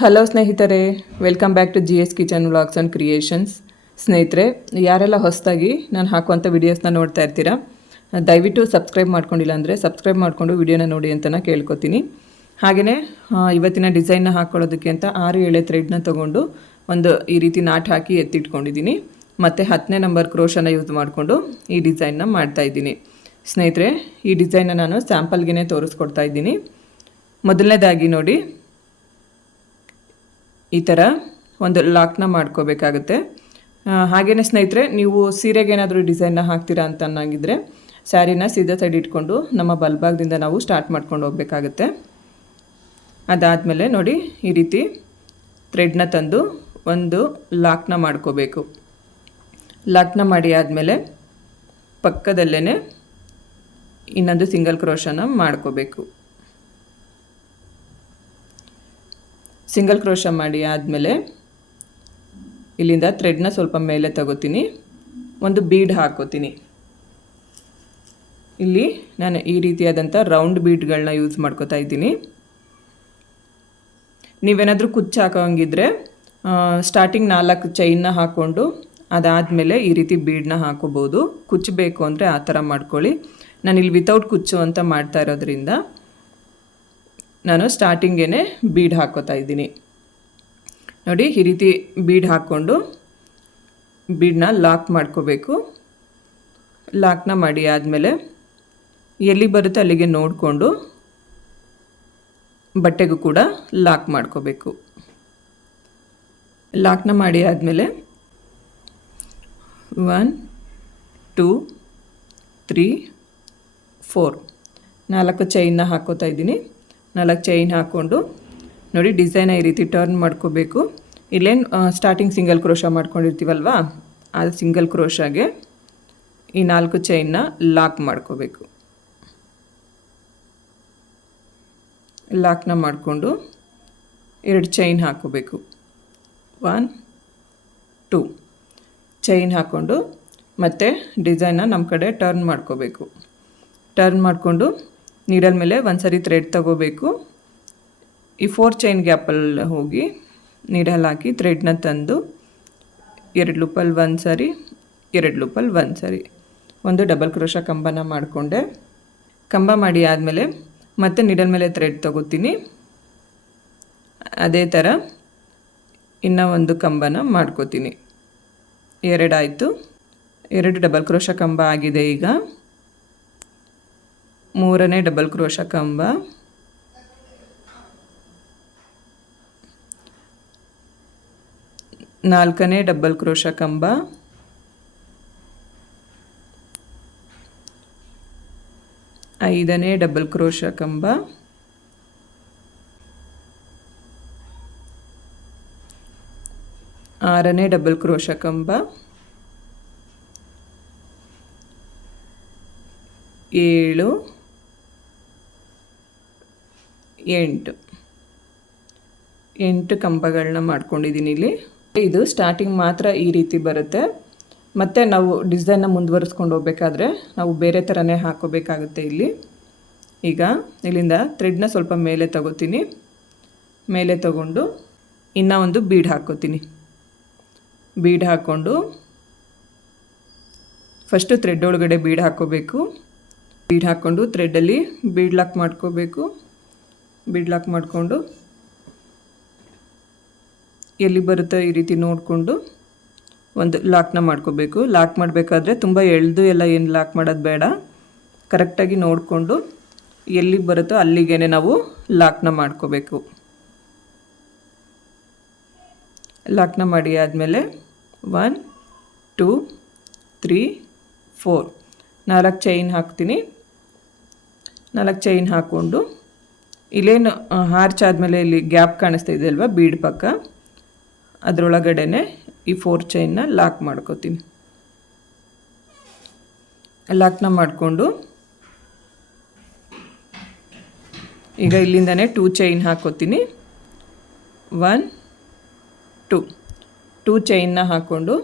Hello ಸ್ನೇಹಿತರೆ, welcome back to GS kitchen vlogs and creations. ಸ್ನೇಹಿತರೆ, ಯಾರೆಲ್ಲ ಹೊಸದಾಗಿ ನಾನು ಹಾಕುವಂಥ ವೀಡಿಯೋಸ್ನ ನೋಡ್ತಾ ಇರ್ತೀರಾ, ದಯವಿಟ್ಟು ಸಬ್ಸ್ಕ್ರೈಬ್ ಮಾಡ್ಕೊಂಡಿಲ್ಲ ಅಂದರೆ ಸಬ್ಸ್ಕ್ರೈಬ್ ಮಾಡಿಕೊಂಡು ವಿಡಿಯೋನ ನೋಡಿ ಅಂತ ನಾನು ಕೇಳ್ಕೊತೀನಿ. ಹಾಗೆಯೇ ಇವತ್ತಿನ ಡಿಸೈನ್ನ ಹಾಕ್ಕೊಳ್ಳೋದಕ್ಕೆ ಅಂತ 6-7 ಥ್ರೆಡ್ನ ತೊಗೊಂಡು ಒಂದು ಈ ರೀತಿ ನಾಟ್ ಹಾಕಿ ಎತ್ತಿಟ್ಕೊಂಡಿದ್ದೀನಿ. ಮತ್ತು 10ನೇ ನಂಬರ್ ಕ್ರೋಶನ ಯೂಸ್ ಮಾಡಿಕೊಂಡು ಈ ಡಿಸೈನ್ನ ಮಾಡ್ತಾಯಿದ್ದೀನಿ. ಸ್ನೇಹಿತರೆ, ಈ ಡಿಸೈನ್ನ ನಾನು ಸ್ಯಾಂಪಲ್ಗೆ ತೋರಿಸ್ಕೊಡ್ತಾ ಇದ್ದೀನಿ. ಮೊದಲನೇದಾಗಿ ನೋಡಿ, ಈ ಥರ ಒಂದು ಲಾಕ್ನ ಮಾಡ್ಕೋಬೇಕಾಗುತ್ತೆ. ಹಾಗೆಯೇ ಸ್ನೇಹಿತರೆ, ನೀವು ಸೀರೆಗೆ ಏನಾದರೂ ಡಿಸೈನ್ನ ಹಾಕ್ತೀರಾ ಅಂತ ಅನ್ನಂಗಿದ್ರೆ ಸ್ಯಾರಿನ ಸೀದಾ ಸೈಡ್ ಇಟ್ಕೊಂಡು ನಮ್ಮ ಬಲ್ಭಾಗದಿಂದ ನಾವು ಸ್ಟಾರ್ಟ್ ಮಾಡ್ಕೊಂಡು ಹೋಗಬೇಕಾಗುತ್ತೆ. ಅದಾದಮೇಲೆ ನೋಡಿ, ಈ ರೀತಿ ಥ್ರೆಡ್ನ ತಂದು ಒಂದು ಲಾಕ್ನ ಮಾಡ್ಕೋಬೇಕು. ಲಾಕ್ನ ಮಾಡಿ ಆದಮೇಲೆ ಪಕ್ಕದಲ್ಲೇ ಇನ್ನೊಂದು ಸಿಂಗಲ್ ಕ್ರೋಶನ ಮಾಡ್ಕೋಬೇಕು. ಸಿಂಗಲ್ ಕ್ರೋಶ ಮಾಡಿ ಆದಮೇಲೆ ಇಲ್ಲಿಂದ ಥ್ರೆಡ್ನ ಸ್ವಲ್ಪ ಮೇಲೆ ತಗೋತೀನಿ, ಒಂದು ಬೀಡ್ ಹಾಕೋತೀನಿ. ಇಲ್ಲಿ ನಾನು ಈ ರೀತಿಯಾದಂಥ ರೌಂಡ್ ಬೀಡ್ಗಳನ್ನ ಯೂಸ್ ಮಾಡ್ಕೋತಾ ಇದ್ದೀನಿ. ನೀವೇನಾದರೂ ಕುಚ್ಚು ಹಾಕೋಂಗಿದ್ರೆ ಸ್ಟಾರ್ಟಿಂಗ್ 4 ಚೈನ್ನ ಹಾಕ್ಕೊಂಡು ಅದಾದಮೇಲೆ ಈ ರೀತಿ ಬೀಡನ್ನ ಹಾಕೋಬೋದು. ಕುಚ್ಚು ಬೇಕು ಅಂದರೆ ಆ ಥರ ಮಾಡ್ಕೊಳ್ಳಿ. ನಾನಿಲ್ಲಿ ವಿತೌಟ್ ಕುಚ್ಚು ಅಂತ ಮಾಡ್ತಾ ಇರೋದ್ರಿಂದ ನಾನು ಸ್ಟಾರ್ಟಿಂಗೇ ಬೀಡ್ ಹಾಕೋತಾ ಇದ್ದೀನಿ. ನೋಡಿ, ಈ ರೀತಿ ಬೀಡ್ ಹಾಕ್ಕೊಂಡು ಬೀಡನ್ನ ಲಾಕ್ ಮಾಡ್ಕೋಬೇಕು. ಲಾಕ್ನ ಮಾಡಿ ಆದಮೇಲೆ ಎಲ್ಲಿ ಬರುತ್ತೆ ಅಲ್ಲಿಗೆ ನೋಡಿಕೊಂಡು ಬಟ್ಟೆಗೂ ಕೂಡ ಲಾಕ್ ಮಾಡ್ಕೋಬೇಕು. ಲಾಕ್ನ ಮಾಡಿ ಆದಮೇಲೆ 1 2 3 4 4 ಚೈನ್ನ ಹಾಕೋತಾ ಇದ್ದೀನಿ. 4 ಚೈನ್ ಹಾಕ್ಕೊಂಡು ನೋಡಿ, ಡಿಸೈನ ಈ ರೀತಿ ಟರ್ನ್ ಮಾಡ್ಕೋಬೇಕು. ಇಲ್ಲೇನು ಸ್ಟಾರ್ಟಿಂಗ್ ಸಿಂಗಲ್ ಕ್ರೋಶ ಮಾಡ್ಕೊಂಡಿರ್ತೀವಲ್ವ, ಆ ಸಿಂಗಲ್ ಕ್ರೋಶಾಗೆ ಈ 4 ಚೈನ್ನ ಲಾಕ್ ಮಾಡ್ಕೋಬೇಕು. ಲಾಕ್ನ ಮಾಡಿಕೊಂಡು 2 ಚೈನ್ ಹಾಕೋಬೇಕು. 1 2 ಚೈನ್ ಹಾಕ್ಕೊಂಡು ಮತ್ತು ಡಿಸೈನ್ನ ನಮ್ಮ ಕಡೆ ಟರ್ನ್ ಮಾಡ್ಕೋಬೇಕು. ಟರ್ನ್ ಮಾಡಿಕೊಂಡು ನೀಡಲ್ ಮೇಲೆ ಒಂದು ಸರಿ ಥ್ರೆಡ್ ತಗೋಬೇಕು. ಈ 4 ಚೈನ್ ಗ್ಯಾಪಲ್ಲಿ ಹೋಗಿ ನೀಡಲ್ ಹಾಕಿ ಥ್ರೆಡ್ನ ತಂದು 2 ಲೂಪಲ್ಲಿ ಒಂದು ಸರಿ, 2 ಲೂಪಲ್ಲಿ ಒಂದು ಸರಿ ಒಂದು ಡಬಲ್ ಕ್ರೋಶ ಕಂಬನ ಮಾಡಿಕೊಂಡೆ. ಕಂಬ ಮಾಡಿ ಆದಮೇಲೆ ಮತ್ತೆ ನೀಡಲ್ ಮೇಲೆ ಥ್ರೆಡ್ ತಗೋತೀನಿ. ಅದೇ ಥರ ಇನ್ನೂ ಒಂದು ಕಂಬನ ಮಾಡ್ಕೋತೀನಿ. 2 ಆಯಿತು. 2 ಡಬಲ್ ಕ್ರೋಶ ಕಂಬ ಆಗಿದೆ. ಈಗ 3ನೇ ಡಬಲ್ ಕ್ರೋಶ ಕಂಬ, 4ನೇ ಡಬಲ್ ಕ್ರೋಶ ಕಂಬ, 5ನೇ ಡಬಲ್ ಕ್ರೋಶ ಕಂಬ, 6ನೇ ಡಬಲ್ ಕ್ರೋಶ ಕಂಬ, 7 8 ಕಂಬಗಳನ್ನ ಮಾಡ್ಕೊಂಡಿದ್ದೀನಿ. ಇಲ್ಲಿ ಇದು ಸ್ಟಾರ್ಟಿಂಗ್ ಮಾತ್ರ ಈ ರೀತಿ ಬರುತ್ತೆ. ಮತ್ತು ನಾವು ಡಿಸೈನ್ನ ಮುಂದುವರಿಸ್ಕೊಂಡು ಹೋಗ್ಬೇಕಾದ್ರೆ ನಾವು ಬೇರೆ ಥರನೇ ಹಾಕೋಬೇಕಾಗುತ್ತೆ. ಇಲ್ಲಿ ಈಗ ಇಲ್ಲಿಂದ ಥ್ರೆಡ್ನ ಸ್ವಲ್ಪ ಮೇಲೆ ತಗೋತೀನಿ. ಮೇಲೆ ತಗೊಂಡು ಇನ್ನೂ ಒಂದು ಬೀಡ್ ಹಾಕೋತೀನಿ. ಬೀಡ್ ಹಾಕ್ಕೊಂಡು ಫಸ್ಟು ಥ್ರೆಡ್ ಒಳಗಡೆ ಬೀಡ್ ಹಾಕ್ಕೋಬೇಕು. ಬೀಡ್ ಹಾಕ್ಕೊಂಡು ಥ್ರೆಡ್ಡಲ್ಲಿ ಬೀಡ್ ಲಾಕ್ ಮಾಡ್ಕೋಬೇಕು. ಬೀಡ್ ಲಾಕ್ ಮಾಡಿಕೊಂಡು ಎಲ್ಲಿ ಬರುತ್ತೋ ಈ ರೀತಿ ನೋಡಿಕೊಂಡು ಒಂದು ಲಾಕ್ನ ಮಾಡ್ಕೋಬೇಕು. ಲಾಕ್ ಮಾಡಬೇಕಾದ್ರೆ ತುಂಬ ಎಳೆದು ಎಲ್ಲ ಏನು ಲಾಕ್ ಮಾಡೋದು ಬೇಡ. ಕರೆಕ್ಟಾಗಿ ನೋಡಿಕೊಂಡು ಎಲ್ಲಿಗೆ ಬರುತ್ತೋ ಅಲ್ಲಿಗೇ ನಾವು ಲಾಕ್ನ ಮಾಡ್ಕೋಬೇಕು. ಲಾಕ್ನ ಮಾಡಿ ಆದಮೇಲೆ 1 2 3 4 4 ಚೈನ್ ಹಾಕ್ತೀನಿ. 4 ಚೈನ್ ಹಾಕ್ಕೊಂಡು ಇಲ್ಲೇನು ಹಾರ್ಚ್ ಆದಮೇಲೆ ಇಲ್ಲಿ ಗ್ಯಾಪ್ ಕಾಣಿಸ್ತಾ ಇದೆ ಅಲ್ವಾ, ಬೀಡ್ ಪಕ್ಕ, ಅದರೊಳಗಡೆ ಈ 4 ಚೈನ್ನ ಲಾಕ್ ಮಾಡ್ಕೋತೀನಿ. ಲಾಕ್ನ ಮಾಡಿಕೊಂಡು ಈಗ ಇಲ್ಲಿಂದನೇ 2 ಚೈನ್ ಹಾಕೋತೀನಿ. 1 2 ಚೈನ್ನ ಹಾಕ್ಕೊಂಡು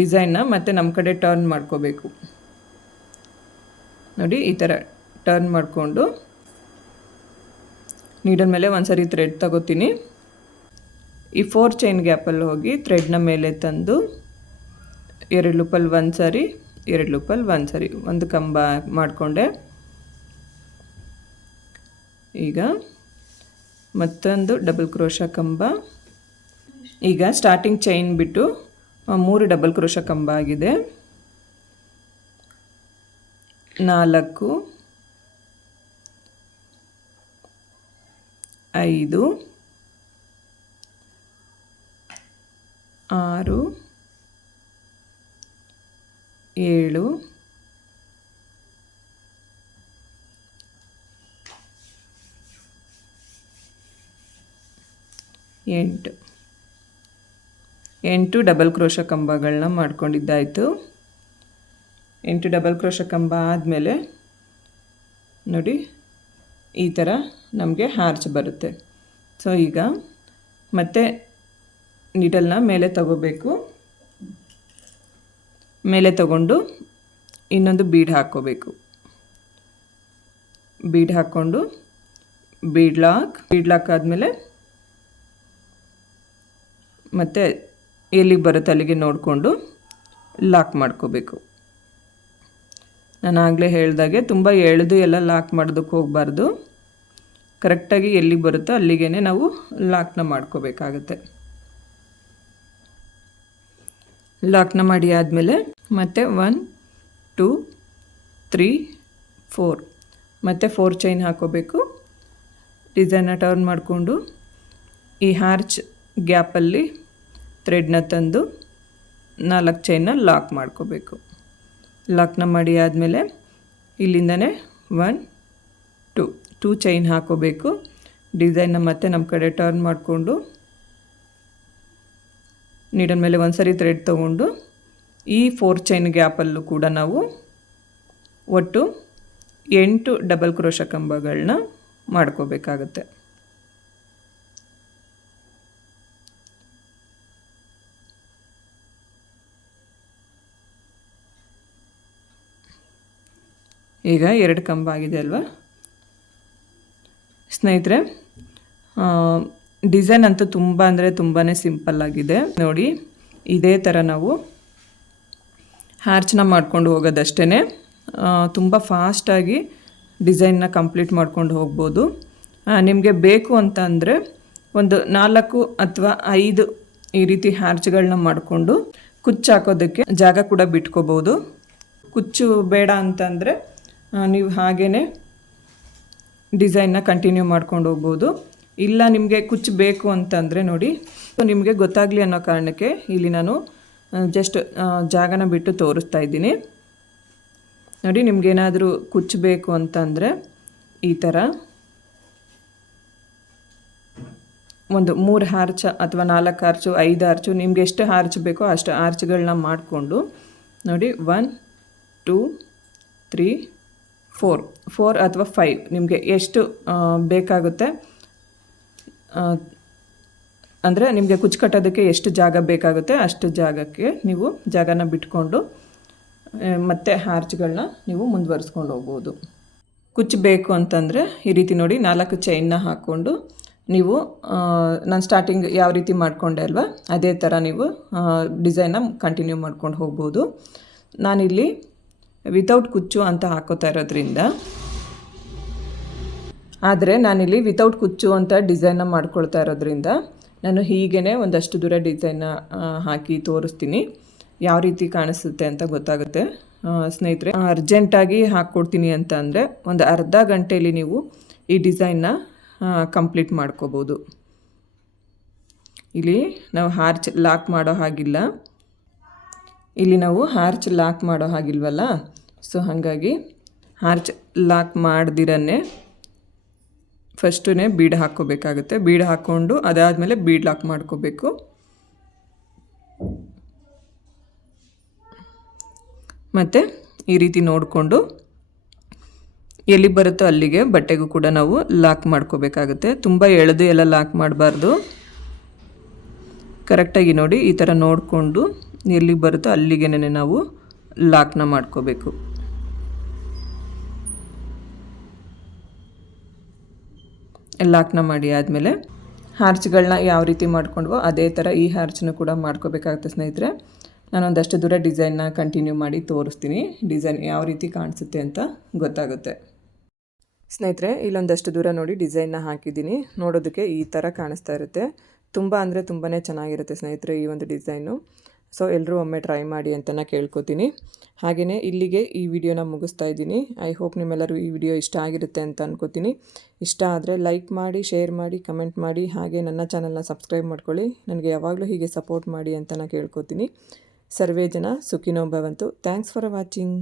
ಡಿಸೈನ್ನ ಮತ್ತೆ ನಮ್ಮ ಕಡೆ ಟರ್ನ್ ಮಾಡ್ಕೋಬೇಕು. ನೋಡಿ, ಈ ಥರ ಟರ್ನ್ ಮಾಡಿಕೊಂಡು ನೀಡಲ್ ಮೇಲೆ ಒಂದು ಸರಿ ಥ್ರೆಡ್ ತಗೋತೀನಿ. ಈ 4 ಚೈನ್ ಗ್ಯಾಪಲ್ಲಿ ಹೋಗಿ ಥ್ರೆಡ್ನ ಮೇಲೆ ತಂದು 2 ಲೂಪಲ್ಲಿ ಒಂದು ಸರಿ 2 ಲೂಪಲ್ಲಿ ಒಂದು ಸರಿ ಒಂದು ಕಂಬ ಮಾಡಿಕೊಂಡೆ. ಈಗ ಮತ್ತೊಂದು ಡಬಲ್ ಕ್ರೋಶಾ ಕಂಬ. ಈಗ ಸ್ಟಾರ್ಟಿಂಗ್ ಚೈನ್ ಬಿಟ್ಟು 3 ಡಬಲ್ ಕ್ರೋಶಾ ಕಂಬ ಆಗಿದೆ. 4 5 6 7 8 ಡಬಲ್ ಕ್ರೋಶಾ ಕಂಬಗಳನ್ನ ಮಾಡ್ಕೊಂಡಿದ್ದಾಯಿತು. 8 ಡಬಲ್ ಕ್ರೋಶಾ ಕಂಬ ಆದಮೇಲೆ ನೋಡಿ ಈ ಥರ ನಮಗೆ ಹಾರ್ಚ್ ಬರುತ್ತೆ. ಸೊ ಈಗ ಮತ್ತೆ ನೀಡಲ್ನ ಮೇಲೆ ತಗೋಬೇಕು. ಮೇಲೆ ತಗೊಂಡು ಇನ್ನೊಂದು ಬೀಡ್ ಹಾಕ್ಕೋಬೇಕು. ಬೀಡ್ ಹಾಕ್ಕೊಂಡು ಬೀಡ್ ಲಾಕ್ ಆದಮೇಲೆ ಮತ್ತು ಎಲ್ಲಿಗೆ ಬರುತ್ತೆ ಅಲ್ಲಿಗೆ ನೋಡಿಕೊಂಡು ಲಾಕ್ ಮಾಡ್ಕೋಬೇಕು. ನಾನು ಆಗಲೇ ಹೇಳ್ದಾಗೆ ತುಂಬ ಎಳೆದು ಎಲ್ಲ ಲಾಕ್ ಮಾಡೋದಕ್ಕೆ ಹೋಗಬಾರ್ದು. ಕರೆಕ್ಟಾಗಿ ಎಲ್ಲಿಗೆ ಬರುತ್ತೋ ಅಲ್ಲಿಗೆ ನಾವು ಲಾಕ್ನ ಮಾಡ್ಕೋಬೇಕಾಗತ್ತೆ. ಲಾಕ್ನ ಮಾಡಿ ಆದಮೇಲೆ ಮತ್ತೆ 1 2 3 4 ಮತ್ತು 4 ಚೈನ್ ಹಾಕೋಬೇಕು. ಡಿಸೈನ್ನ ಟರ್ನ್ ಮಾಡಿಕೊಂಡು ಈ ಹಾರ್ಚ್ ಗ್ಯಾಪಲ್ಲಿ ಥ್ರೆಡ್ನ ತಂದು 4 ಚೈನ್ನ ಲಾಕ್ ಮಾಡ್ಕೋಬೇಕು. ಲಾಕ್ನ ಮಾಡಿ ಆದಮೇಲೆ ಇಲ್ಲಿಂದನೇ 1 2 ಚೈನ್ ಹಾಕೋಬೇಕು. ಡಿಸೈನ್ನ ಮತ್ತೆ ನಮ್ಮ ಕಡೆ ಟರ್ನ್ ಮಾಡಿಕೊಂಡು ನೀಡಲ್ ಮೇಲೆ ಒಂದು ಸರಿ ಥ್ರೆಡ್ ತೊಗೊಂಡು ಈ 4 ಚೈನ್ ಗ್ಯಾಪಲ್ಲೂ ಕೂಡ ನಾವು ಒಟ್ಟು 8 ಡಬಲ್ ಕ್ರೋಶಾ ಕಂಬಗಳನ್ನ ಮಾಡ್ಕೋಬೇಕಾಗತ್ತೆ. ಈಗ 2 ಕಂಬ ಆಗಿದೆ ಅಲ್ವಾ ಸ್ನೇಹಿತರೆ. ಡಿಸೈನ್ ಅಂತೂ ತುಂಬ ಅಂದರೆ ತುಂಬಾ ಸಿಂಪಲ್ ಆಗಿದೆ ನೋಡಿ. ಇದೇ ಥರ ನಾವು ಹಾರ್ಚನ್ನ ಮಾಡ್ಕೊಂಡು ಹೋಗೋದಷ್ಟೇ. ತುಂಬ ಫಾಸ್ಟಾಗಿ ಡಿಸೈನ್ನ ಕಂಪ್ಲೀಟ್ ಮಾಡ್ಕೊಂಡು ಹೋಗ್ಬೋದು. ನಿಮಗೆ ಬೇಕು ಅಂತ ಅಂದರೆ ಒಂದು 4 ಅಥವಾ 5 ಈ ರೀತಿ ಹಾರ್ಚ್ಗಳನ್ನ ಮಾಡಿಕೊಂಡು ಕುಚ್ಚು ಹಾಕೋದಕ್ಕೆ ಜಾಗ ಕೂಡ ಬಿಟ್ಕೋಬೋದು. ಕುಚ್ಚು ಬೇಡ ಅಂತಂದರೆ ನೀವು ಹಾಗೇ ಡಿಸೈನ್ನ ಕಂಟಿನ್ಯೂ ಮಾಡ್ಕೊಂಡು ಹೋಗ್ಬೋದು. ಇಲ್ಲ ನಿಮಗೆ ಕುಚ್ಚು ಬೇಕು ಅಂತಂದರೆ ನೋಡಿ, ನಿಮಗೆ ಗೊತ್ತಾಗಲಿ ಅನ್ನೋ ಕಾರಣಕ್ಕೆ ಇಲ್ಲಿ ನಾನು ಜಸ್ಟ್ ಜಾಗನ ಬಿಟ್ಟು ತೋರಿಸ್ತಾ ಇದ್ದೀನಿ ನೋಡಿ. ನಿಮಗೇನಾದರೂ ಕುಚ್ಚು ಬೇಕು ಅಂತಂದರೆ ಈ ಥರ ಒಂದು 3 ಹಾರ್ಚ್ ಅಥವಾ 4 ಹಾರ್ಚು 5 ಹಾರ್ಚು ನಿಮ್ಗೆ ಎಷ್ಟು ಹಾರ್ಚ್ ಬೇಕೋ ಅಷ್ಟು ಹಾರ್ಚ್ಗಳನ್ನ ಮಾಡಿಕೊಂಡು ನೋಡಿ 1 2 3 4 ಅಥವಾ 5 ನಿಮಗೆ ಎಷ್ಟು ಬೇಕಾಗುತ್ತೆ ಅಂದರೆ ನಿಮಗೆ ಕುಚ್ಚು ಕಟ್ಟೋದಕ್ಕೆ ಎಷ್ಟು ಜಾಗ ಬೇಕಾಗುತ್ತೆ ಅಷ್ಟು ಜಾಗಕ್ಕೆ ನೀವು ಜಾಗನ ಬಿಟ್ಕೊಂಡು ಮತ್ತೆ ಹಾರ್ಚ್ಗಳನ್ನ ನೀವು ಮುಂದುವರಿಸ್ಕೊಂಡು ಹೋಗ್ಬೋದು. ಕುಚ್ಚು ಬೇಕು ಅಂತಂದರೆ ಈ ರೀತಿ ನೋಡಿ 4 ಚೈನ್ನ ಹಾಕ್ಕೊಂಡು ನೀವು ನಾನು ಸ್ಟಾರ್ಟಿಂಗ್ ಯಾವ ರೀತಿ ಮಾಡಿಕೊಂಡೆ ಅಲ್ವಾ ಅದೇ ಥರ ನೀವು ಡಿಸೈನ್ನ ಕಂಟಿನ್ಯೂ ಮಾಡ್ಕೊಂಡು ಹೋಗ್ಬೋದು. ನಾನಿಲ್ಲಿ ವಿತೌಟ್ ಕುಚ್ಚು ಅಂತ ಹಾಕೋತಾ ಇರೋದ್ರಿಂದ, ಆದರೆ ನಾನಿಲ್ಲಿ ವಿತೌಟ್ ಕುಚ್ಚು ಅಂತ ಡಿಸೈನ್ನ ಮಾಡ್ಕೊಳ್ತಾ ಇರೋದ್ರಿಂದ ನಾನು ಹೀಗೇ ಒಂದಷ್ಟು ದೂರ ಡಿಸೈನ್ನ ಹಾಕಿ ತೋರಿಸ್ತೀನಿ. ಯಾವ ರೀತಿ ಕಾಣಿಸುತ್ತೆ ಅಂತ ಗೊತ್ತಾಗುತ್ತೆ ಸ್ನೇಹಿತರೆ. ಅರ್ಜೆಂಟಾಗಿ ಹಾಕ್ಕೊಡ್ತೀನಿ ಅಂತ ಅಂದರೆ ಒಂದು ಅರ್ಧ ಗಂಟೆಯಲ್ಲಿ ನೀವು ಈ ಡಿಸೈನ್ನ ಕಂಪ್ಲೀಟ್ ಮಾಡ್ಕೋಬೋದು. ಇಲ್ಲಿ ನಾವು ಹಾರ್ಚ್ ಲಾಕ್ ಮಾಡೋ ಹಾಗಿಲ್ಲ, ಇಲ್ಲಿ ನಾವು ಹಾರ್ಚ್ ಲಾಕ್ ಮಾಡೋ ಹಾಗಿಲ್ವಲ್ಲ. ಸೊ ಹಾಗಾಗಿ ಹಾರ್ಚ್ ಲಾಕ್ ಮಾಡ್ದಿರನ್ನೇ ಫಸ್ಟು ಬೀಡ್ ಹಾಕ್ಕೋಬೇಕಾಗುತ್ತೆ. ಬೀಡ್ ಹಾಕ್ಕೊಂಡು ಅದಾದಮೇಲೆ ಬೀಡ್ ಲಾಕ್ ಮಾಡ್ಕೋಬೇಕು. ಮತ್ತು ಈ ರೀತಿ ನೋಡಿಕೊಂಡು ಎಲ್ಲಿ ಬರುತ್ತೋ ಅಲ್ಲಿಗೆ ಬಟ್ಟೆಗೂ ಕೂಡ ನಾವು ಲಾಕ್ ಮಾಡ್ಕೋಬೇಕಾಗುತ್ತೆ. ತುಂಬ ಎಳೆದು ಎಲ್ಲ ಲಾಕ್ ಮಾಡಬಾರ್ದು. ಕರೆಕ್ಟಾಗಿ ನೋಡಿ ಈ ಥರ ನೋಡಿಕೊಂಡು ಎಲ್ಲಿಗೆ ಬರುತ್ತೋ ಅಲ್ಲಿಗೆ ನಾವು ಲಾಕ್ನ ಮಾಡ್ಕೋಬೇಕು. ಲಾಕ್ನ ಮಾಡಿ ಆದಮೇಲೆ ಹಾರ್ಚ್ಗಳನ್ನ ಯಾವ ರೀತಿ ಮಾಡ್ಕೊಂಡ್ವೋ ಅದೇ ಥರ ಈ ಹಾರ್ಚನ್ನು ಕೂಡ ಮಾಡ್ಕೋಬೇಕಾಗುತ್ತೆ ಸ್ನೇಹಿತರೆ. ನಾನೊಂದಷ್ಟು ದೂರ ಡಿಸೈನ್ನ ಕಂಟಿನ್ಯೂ ಮಾಡಿ ತೋರಿಸ್ತೀನಿ, ಡಿಸೈನ್ ಯಾವ ರೀತಿ ಕಾಣಿಸುತ್ತೆ ಅಂತ ಗೊತ್ತಾಗುತ್ತೆ. ಸ್ನೇಹಿತರೆ ಇಲ್ಲೊಂದಷ್ಟು ದೂರ ನೋಡಿ ಡಿಸೈನ್ನ ಹಾಕಿದ್ದೀನಿ. ನೋಡೋದಕ್ಕೆ ಈ ಥರ ಕಾಣಿಸ್ತಾ ಇರುತ್ತೆ. ತುಂಬ ಅಂದರೆ ತುಂಬಾ ಚೆನ್ನಾಗಿರುತ್ತೆ ಸ್ನೇಹಿತರೆ ಈ ಒಂದು ಡಿಸೈನು. ಸೊ ಎಲ್ಲರೂ ಒಮ್ಮೆ ಟ್ರೈ ಮಾಡಿ ಅಂತ ಕೇಳ್ಕೊತೀನಿ. ಹಾಗೆಯೇ ಇಲ್ಲಿಗೆ ಈ ವಿಡಿಯೋನ ಮುಗಿಸ್ತಾ ಇದ್ದೀನಿ. ಐ ಹೋಪ್ ನಿಮ್ಮೆಲ್ಲರೂ ಈ ವಿಡಿಯೋ ಇಷ್ಟ ಆಗಿರುತ್ತೆ ಅಂತ ಅನ್ಕೋತೀನಿ. ಇಷ್ಟ ಆದರೆ ಲೈಕ್ ಮಾಡಿ, ಶೇರ್ ಮಾಡಿ, ಕಮೆಂಟ್ ಮಾಡಿ, ಹಾಗೆ ನನ್ನ ಚಾನಲ್ನ ಸಬ್ಸ್ಕ್ರೈಬ್ ಮಾಡ್ಕೊಳ್ಳಿ. ನನಗೆ ಯಾವಾಗಲೂ ಹೀಗೆ ಸಪೋರ್ಟ್ ಮಾಡಿ ಅಂತ ಕೇಳ್ಕೊತೀನಿ. ಸರ್ವೇ ಜನ ಸುಖಿನೋ ಭವಂತು. Thanks for watching.